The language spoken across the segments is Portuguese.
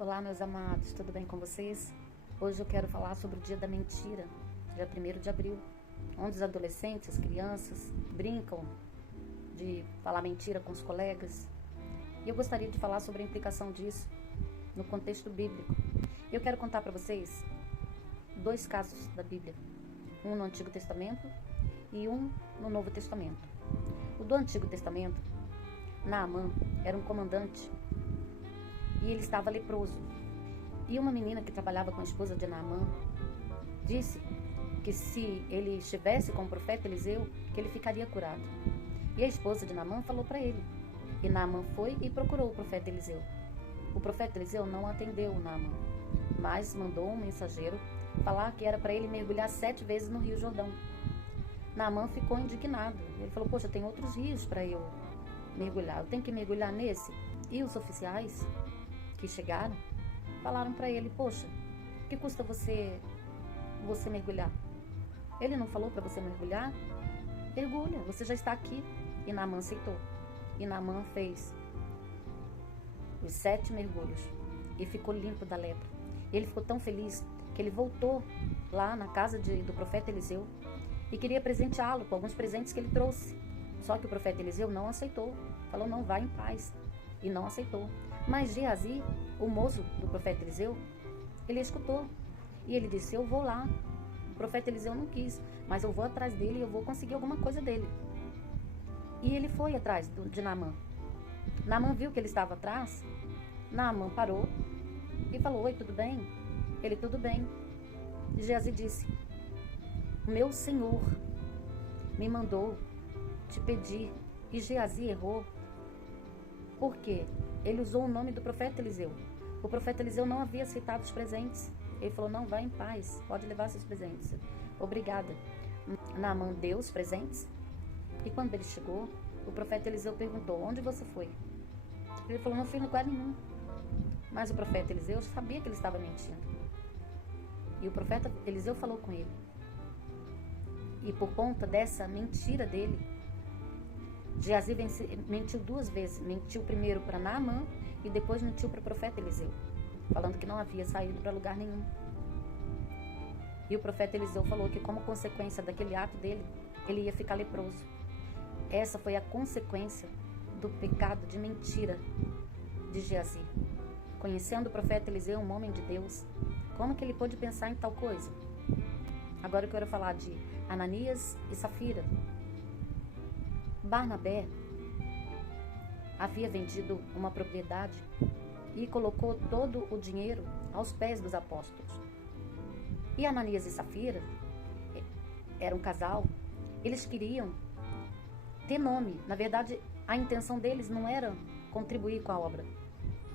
Olá, meus amados, tudo bem com vocês? Hoje eu quero falar sobre o dia da mentira, dia 1º de abril, onde os adolescentes, as crianças, brincam de falar mentira com os colegas. E eu gostaria de falar sobre a implicação disso no contexto bíblico. Eu quero contar para vocês 2 casos da Bíblia, um no Antigo Testamento e um no Novo Testamento. O do Antigo Testamento, Naamã era um comandante e ele estava leproso. E uma menina que trabalhava com a esposa de Naamã disse que se ele estivesse com o profeta Eliseu, que ele ficaria curado. E a esposa de Naamã falou para ele. E Naamã foi e procurou o profeta Eliseu. O profeta Eliseu não atendeu Naamã, mas mandou um mensageiro falar que era para ele mergulhar 7 vezes no Rio Jordão. Naamã ficou indignado. Ele falou, poxa, tem outros rios para eu mergulhar, eu tenho que mergulhar nesse? E os oficiais que chegaram falaram para ele, poxa, o que custa você mergulhar? Ele não falou para você mergulhar? Mergulha, você já está aqui. E Naamã aceitou. E Naamã fez os 7 mergulhos e ficou limpo da lepra. Ele ficou tão feliz que ele voltou lá na casa do profeta Eliseu e queria presenteá-lo com alguns presentes que ele trouxe. Só que o profeta Eliseu não aceitou. Falou, não, vá em paz. E não aceitou. Mas Geazi, o moço do profeta Eliseu, ele escutou. E ele disse, eu vou lá. O profeta Eliseu não quis, mas eu vou atrás dele e eu vou conseguir alguma coisa dele. E ele foi atrás de Naamã. Naamã viu que ele estava atrás. Naamã parou e falou, oi, tudo bem? Ele, tudo bem. E Geazi disse, meu senhor me mandou te pedir. E Geazi errou. Por quê? Ele usou o nome do profeta Eliseu. O profeta Eliseu não havia aceitado os presentes. Ele falou, não, vá em paz, pode levar seus presentes. Obrigada. Naamã deu os presentes. E quando ele chegou, o profeta Eliseu perguntou, onde você foi? Ele falou, não fui em lugar nenhum. Mas o profeta Eliseu sabia que ele estava mentindo. E o profeta Eliseu falou com ele. E por conta dessa mentira dele, Geazi mentiu 2 vezes. Mentiu primeiro para Naamã e depois mentiu para o profeta Eliseu, falando que não havia saído para lugar nenhum. E o profeta Eliseu falou que como consequência daquele ato dele, ele ia ficar leproso. Essa foi a consequência do pecado de mentira de Geazi. Conhecendo o profeta Eliseu, um homem de Deus, como que ele pôde pensar em tal coisa? Agora eu quero falar de Ananias e Safira. Barnabé havia vendido uma propriedade e colocou todo o dinheiro aos pés dos apóstolos. E Ananias e Safira eram um casal, eles queriam ter nome. Na verdade, a intenção deles não era contribuir com a obra,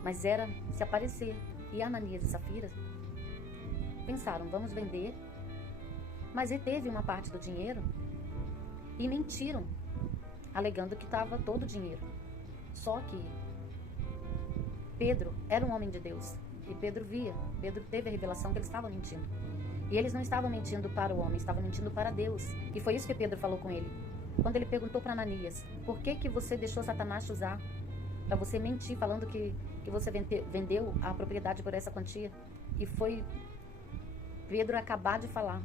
mas era se aparecer. E Ananias e Safira pensaram, vamos vender, mas reteve uma parte do dinheiro e mentiram, alegando que estava todo o dinheiro. Só que Pedro era um homem de Deus. E Pedro teve a revelação que eles estavam mentindo. E eles não estavam mentindo para o homem, estavam mentindo para Deus. E foi isso que Pedro falou com ele. Quando ele perguntou para Ananias, por que você deixou Satanás te usar? Para você mentir, falando que você vendeu a propriedade por essa quantia. E foi Pedro acabar de falar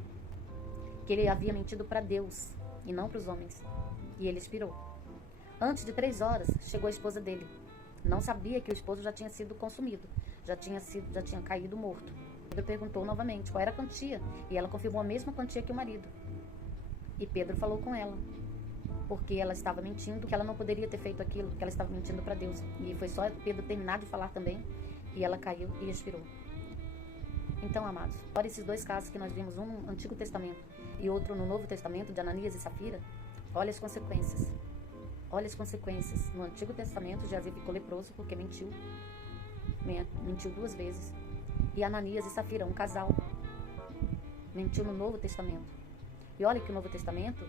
que ele havia mentido para Deus e não para os homens. E ele expirou. Antes de 3 horas, chegou a esposa dele. Não sabia que o esposo já tinha sido consumido. Já tinha caído morto. Pedro perguntou novamente qual era a quantia. E ela confirmou a mesma quantia que o marido. E Pedro falou com ela. Porque ela estava mentindo, que ela não poderia ter feito aquilo, que ela estava mentindo para Deus. E foi só Pedro terminar de falar também. E ela caiu e expirou. Então, amados, olha esses 2 casos que nós vimos, um no Antigo Testamento e outro no Novo Testamento, de Ananias e Safira. Olha as consequências. Olha as consequências. No Antigo Testamento, Geazi ficou leproso porque mentiu. Mentiu 2 vezes. E Ananias e Safira, um casal, mentiu no Novo Testamento. E olha que o Novo Testamento,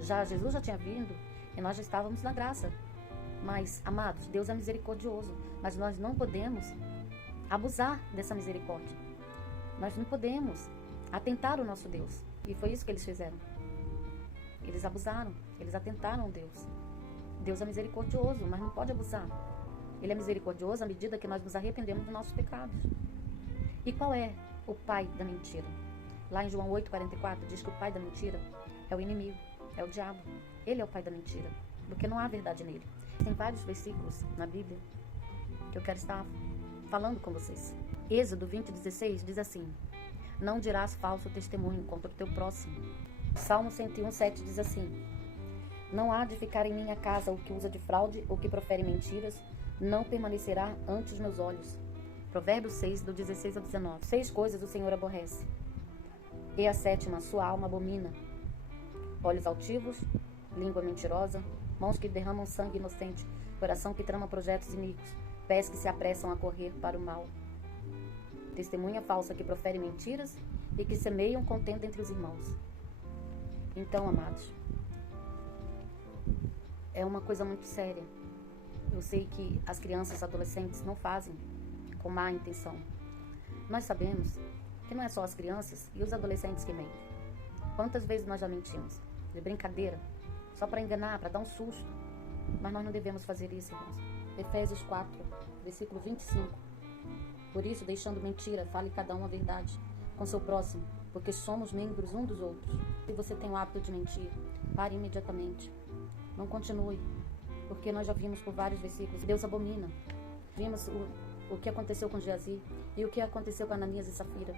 Jesus já tinha vindo e nós já estávamos na graça. Mas, amados, Deus é misericordioso. Mas nós não podemos abusar dessa misericórdia. Nós não podemos atentar ao nosso Deus. E foi isso que eles fizeram. Eles abusaram, eles atentaram a Deus. Deus é misericordioso, mas não pode abusar. Ele é misericordioso à medida que nós nos arrependemos dos nossos pecados. E qual é o pai da mentira? Lá em João 8,44 diz que o pai da mentira é o inimigo, é o diabo. Ele é o pai da mentira, porque não há verdade nele. Tem vários versículos na Bíblia que eu quero estar falando com vocês. Êxodo 20,16 diz assim: não dirás falso testemunho contra o teu próximo. Salmo 101,7 diz assim: não há de ficar em minha casa o que usa de fraude ou que profere mentiras, não permanecerá ante os meus olhos. Provérbios 6, do 16 ao 19. 6 coisas o Senhor aborrece, e a 7ª sua alma abomina: olhos altivos, língua mentirosa, mãos que derramam sangue inocente, coração que trama projetos iníquos, pés que se apressam a correr para o mal, testemunha falsa que profere mentiras e que semeiam contenda entre os irmãos. Então, amados, é uma coisa muito séria. Eu sei que as crianças e adolescentes não fazem com má intenção. Nós sabemos que não é só as crianças e os adolescentes que mentem. Quantas vezes nós já mentimos? De brincadeira, só para enganar, para dar um susto. Mas nós não devemos fazer isso, irmãos. Efésios 4, versículo 25. Por isso, deixando mentira, fale cada um a verdade com seu próximo, porque somos membros um dos outros. Se você tem o hábito de mentir, pare imediatamente. Não continue, porque nós já vimos por vários versículos, Deus abomina. Vimos o que aconteceu com Geazi e o que aconteceu com Ananias e Safira,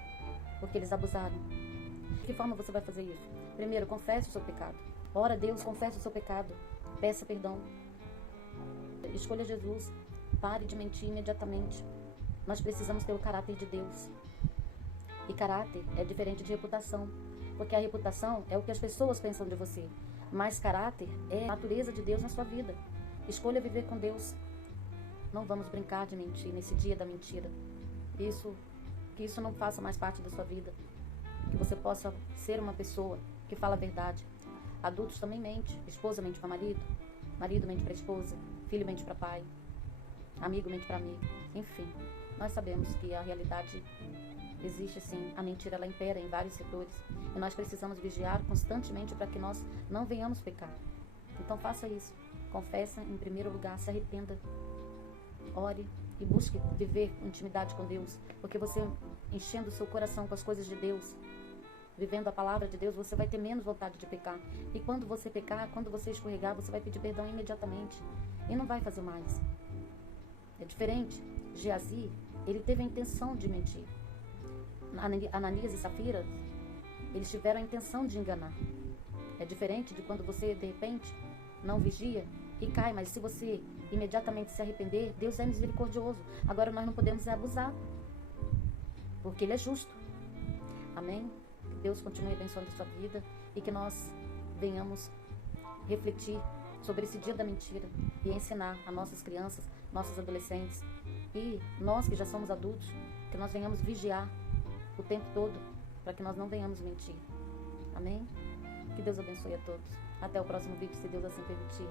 porque eles abusaram. De que forma você vai fazer isso? Primeiro, confesse o seu pecado. Ora a Deus, confesse o seu pecado. Peça perdão. Escolha Jesus. Pare de mentir imediatamente. Nós precisamos ter o caráter de Deus. E caráter é diferente de reputação, porque a reputação é o que as pessoas pensam de você. Mas caráter é a natureza de Deus na sua vida. Escolha viver com Deus. Não vamos brincar de mentir nesse dia da mentira. Que isso não faça mais parte da sua vida. Que você possa ser uma pessoa que fala a verdade. Adultos também mentem. Esposa mente para marido. Marido mente para esposa. Filho mente para pai. Amigo mente para amigo. Enfim, nós sabemos que a realidade existe sim. A mentira, ela impera em vários setores. E nós precisamos vigiar constantemente para que nós não venhamos pecar. Então faça isso. Confessa em primeiro lugar. Se arrependa. Ore e busque viver intimidade com Deus. Porque você, enchendo o seu coração com as coisas de Deus, vivendo a palavra de Deus, você vai ter menos vontade de pecar. E quando você pecar, quando você escorregar, você vai pedir perdão imediatamente. E não vai fazer mais. É diferente. Geazi, ele teve a intenção de mentir. Ananias e Safira, eles tiveram a intenção de enganar. É diferente de quando você, de repente, não vigia e cai. Mas se você imediatamente se arrepender, Deus é misericordioso. Agora nós não podemos abusar, porque Ele é justo. Amém? Que Deus continue abençoando a sua vida e que nós venhamos refletir sobre esse dia da mentira e ensinar a nossas crianças, nossos adolescentes e nós que já somos adultos, que nós venhamos vigiar o tempo todo para que nós não venhamos mentir. Amém? Que Deus abençoe a todos. Até o próximo vídeo, se Deus assim permitir.